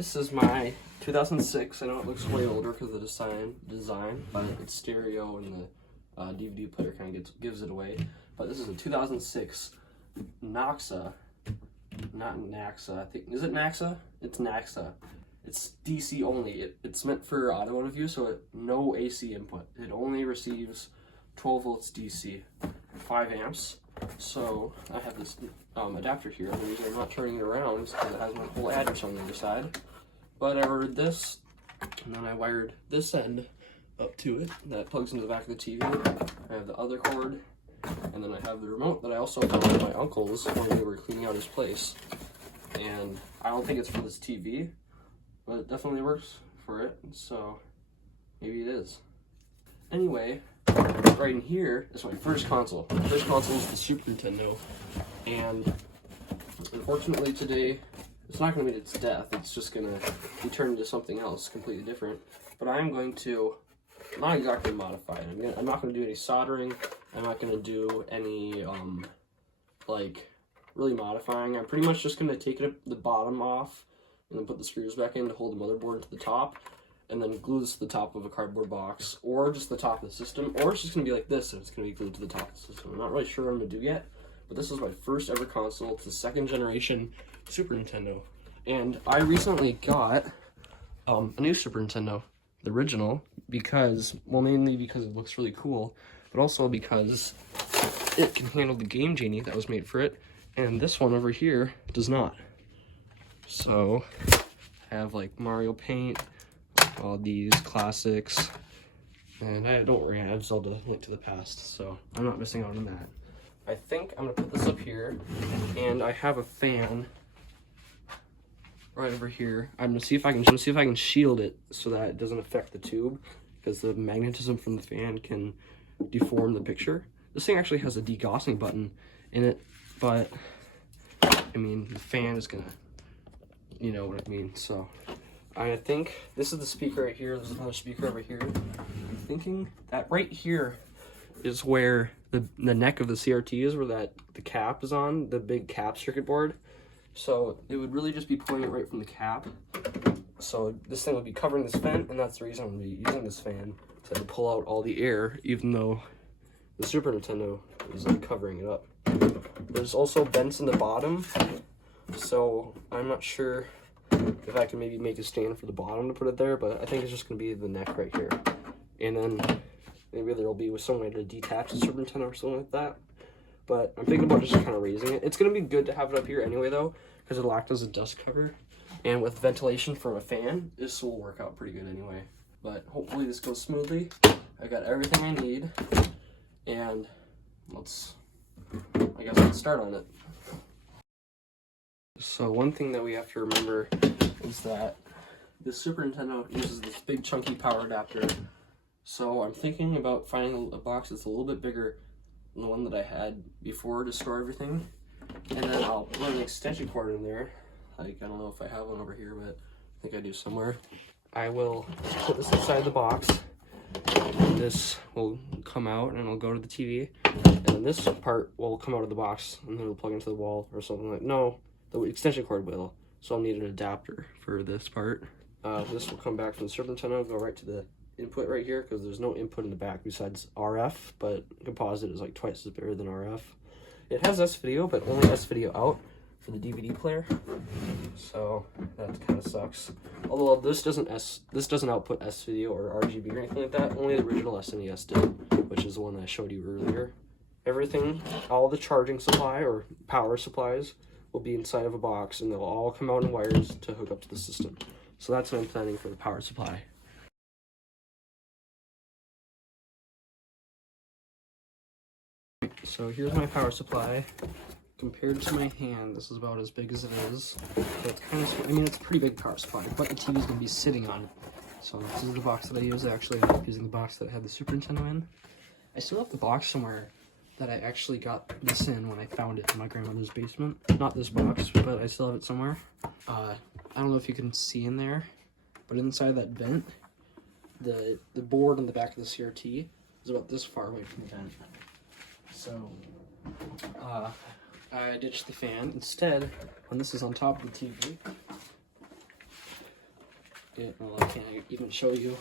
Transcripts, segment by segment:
This is my 2006. I know it looks way older because of the design, but it's stereo and the DVD player kind of gives it away. But this is a 2006 Naxa, not Naxa. I think, is it Naxa? It's Naxa. It's DC only. It's meant for automotive use, so no AC input. It only receives 12 volts DC, 5 amps. So I have this adapter here. The reason I'm not turning it around is because it has my whole address on the other side. But I ordered this, and then I wired this end up to it. That plugs into the back of the TV. I have the other cord, and then I have the remote that I also found at my uncle's when we were cleaning out his place. And I don't think it's for this TV, but it definitely works for it, so maybe it is. Anyway, right in here is my first console. My first console is the Super Nintendo, and unfortunately today, it's not going to meet its death. It's just going to be turned into something else completely different. But I'm going to, not exactly modify it. I'm not going to do any soldering. I'm not going to do any, like, really modifying. I'm pretty much just going to take the bottom off and then put the screws back in to hold the motherboard to the top, and then glue this to the top of a cardboard box, or just the top of the system, or it's just going to be like this, and it's going to be glued to the top of the system. I'm not really sure what I'm going to do yet, but this is my first ever console. It's the second generation Super Nintendo. And I recently got a new Super Nintendo, the original, because, well, mainly because it looks really cool, but also because it can handle the Game Genie that was made for it, and this one over here does not. So, I have like Mario Paint, all these classics, and don't worry, I have Zelda Link to the Past, so I'm not missing out on that. I think I'm gonna put this up here, and I have a fan right over here. I'm gonna see if I can shield it so that it doesn't affect the tube, because the magnetism from the fan can deform the picture. This thing actually has a degaussing button in it, but I mean, the fan is gonna, you know what I mean. So I think this is the speaker right here. There's another speaker over here. I'm thinking that right here is where the neck of the CRT is, where the cap is on, the big cap circuit board. So it would really just be pulling it right from the cap. So this thing would be covering this vent, and that's the reason I'm going to be using this fan to pull out all the air, even though the Super Nintendo is like covering it up. There's also vents in the bottom, so I'm not sure if I can maybe make a stand for the bottom to put it there, but I think it's just going to be the neck right here. And then maybe there'll be some way to detach the Super Nintendo or something like that. But I'm thinking about just kind of raising it. It's going to be good to have it up here anyway, though, because it'll act as a dust cover. And with ventilation from a fan, this will work out pretty good anyway. But hopefully this goes smoothly. I got everything I need. And let's start on it. So one thing that we have to remember is that the Super Nintendo uses this big chunky power adapter. So I'm thinking about finding a box that's a little bit bigger than the one that I had before to store everything. And then I'll run an extension cord in there. Like, I don't know if I have one over here, but I think I do somewhere. I will put this inside the box. This will come out and it'll go to the TV. And then this part will come out of the box and then it'll plug into the wall or something like that. No, the extension cord will. So I'll need an adapter for this part. This will come back from the Super Nintendo, go right to the input right here, because there's no input in the back besides RF, but composite is like twice as bigger than RF. It has S-video, but only S-video out for the DVD player, so that kind of sucks. Although this doesn't output S-video or RGB or anything like that. Only the original SNES did, which is the one I showed you earlier. Everything, all the charging supply or power supplies will be inside of a box, and they'll all come out in wires to hook up to the system. So that's what I'm planning for the power supply. So here's my power supply. Compared to my hand, this is about as big as it is. So it's kind of, I mean, it's a pretty big power supply, but the TV is going to be sitting on it. So this is the box that I use. I actually ended up using the box that I had the Super Nintendo in. I still have the box somewhere that I actually got this in when I found it in my grandmother's basement. Not this box, but I still have it somewhere. I don't know if you can see in there, but inside that vent, the board on the back of the CRT is about this far away from the vent. So I ditched the fan. Instead, when this is on top of the TV, it. Well, I can't even show you.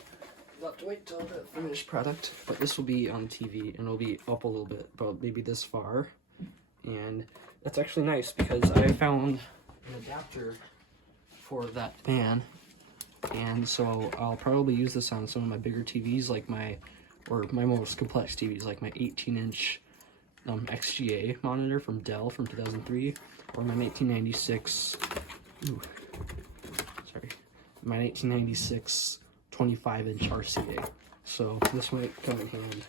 We'll have to wait till the finished product. But this will be on TV, and it'll be up a little bit, about maybe this far. And that's actually nice because I found an adapter for that fan. And so I'll probably use this on some of my bigger TVs, like my most complex TVs, like my 18-inch XGA monitor from Dell from 2003, or my 1996, my 1996 25-inch RCA. So this might come in hand.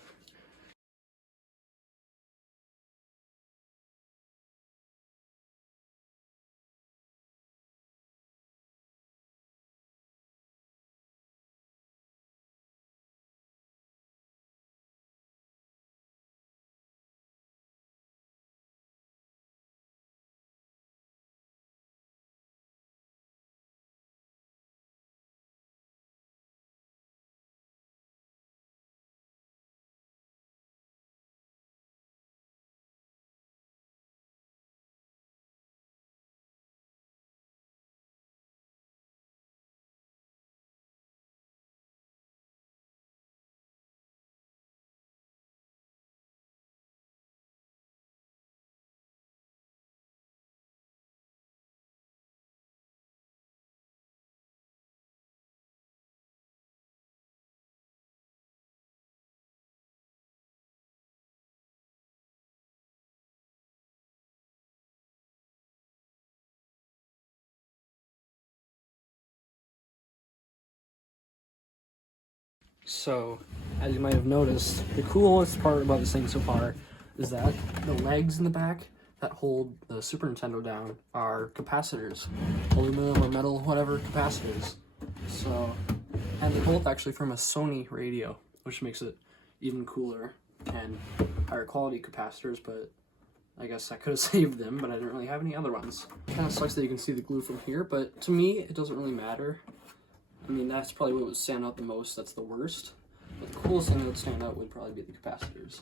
So, as you might have noticed, the coolest part about this thing so far is that the legs in the back that hold the Super Nintendo down are capacitors. Aluminum or metal, whatever, capacitors. So, and they're both actually from a Sony radio, which makes it even cooler and higher quality capacitors, but I guess I could have saved them, but I didn't really have any other ones. It kind of sucks that you can see the glue from here, but to me, it doesn't really matter. I mean, that's probably what would stand out the most. That's the worst. But the coolest thing that would stand out would probably be the capacitors.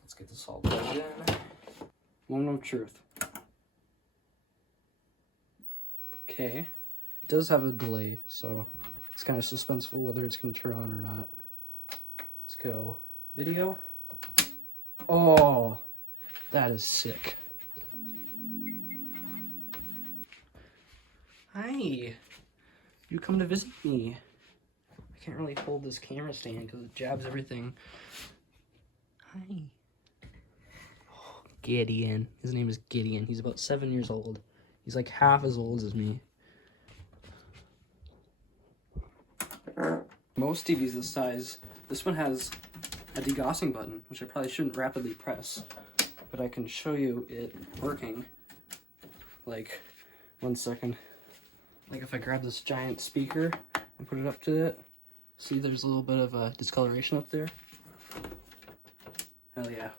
Let's get this all plugged in. Moment of truth. Okay. It does have a delay, so it's kind of suspenseful whether it's going to turn on or not. Let's go. Video. Oh, that is sick. Hi. You come to visit me. I can't really hold this camera stand because it jabs everything. Hi. Oh, Gideon. His name is Gideon. He's about 7 years old. He's like half as old as me. Most TVs this size, this one has a degaussing button, which I probably shouldn't rapidly press, but I can show you it working. Like, 1 second. Like if I grab this giant speaker and put it up to it, see there's a little bit of a discoloration up there? Hell yeah.